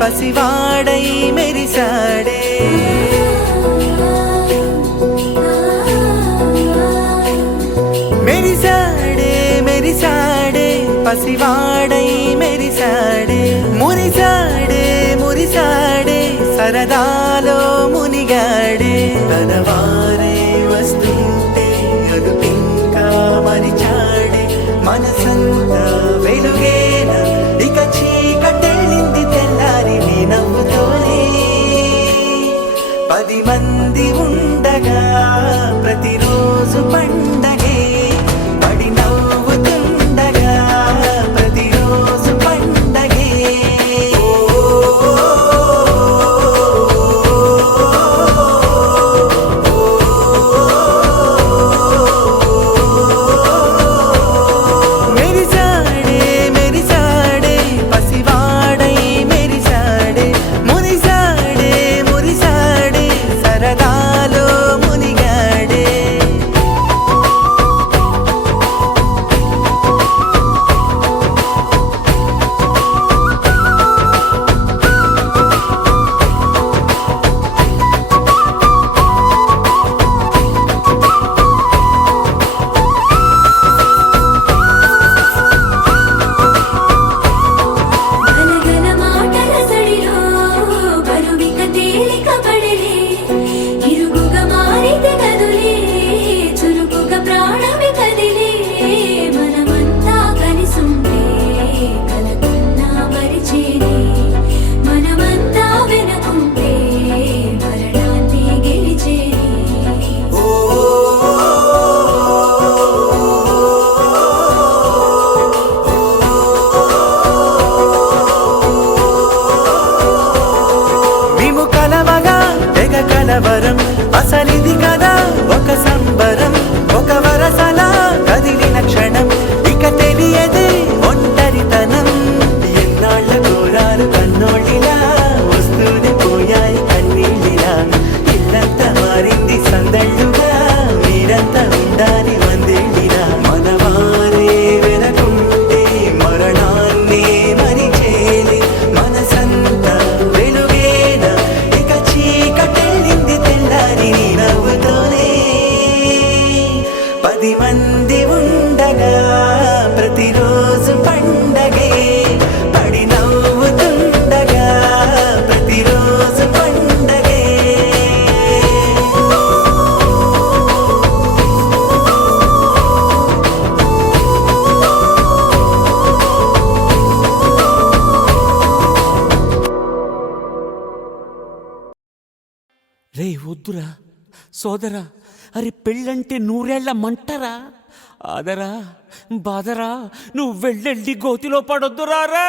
పసివాడై మెరిసాడే మెరిసాడే మెరిసాడే పసివాడై మెరిసాడే మురిసాడే మురిసాడే సరదాలో మునిగాడే తనవారే వస్తుంటే అదుపింకా మరిచాడే మనసంతా వెలుగేన ఇక చీకటెళ్ళింది తెల్లారి నీ నవ్వుతోనే 10 మంది ఉండగా ప్రతిరోజు పండగే పడి నవ్వుతుండగా ప్రతిరోజు పండగే మెరిసాడే మెరిసాడే పసివాడై మెరిసాడే మురిసాడే మురిసాడే సరదాలో మునిగాడే గలగల మాటల సడిలో బరువిక తేలిక పడలే ఇరుగుగా మారితే కదులే చురుకుగా ప్రాణమి కదిలే మనమంతా కలిసుంటే కలకున్నా మరిచేనే మనమంతా వెనకుంటే మరణాన్ని గెలిచేనే మేము కలవగా తెగ కలవరం అసలిది కదా ఒక సంబరం ఒక వరసలా కదిలిన క్షణం ఇక తెలియదే ఒంటరితనం ఎన్నాళ్ళ కోరాలు కన్నోళ్ళిలా వస్తూనే పోయాయి కన్నీళ్ళిలా ఇల్లంతా మారింది సందళ్ళుగా మీరంతా ఉండాలి వందేళ్ళిలా మనవారే వెనకుంటే మరణాన్నే మరిచేది మనసంతా వెలుగేన ఇక చీకటెళ్ళింది తెల్లారి నీ నవ్వుతోనే 10 మంది ఉండగా ప్రతిరోజు పండగే పడి నవ్వుతుండగా ప్రతిరోజు పండగే రే వద్దురా సోదరా, అరే పెళ్ళంటే 100 ఏళ్ల మంటరా, ఆదరా బాదరా, నువ్వు వెళ్ళెళ్ళి గోతిలో పడొద్దురా రే.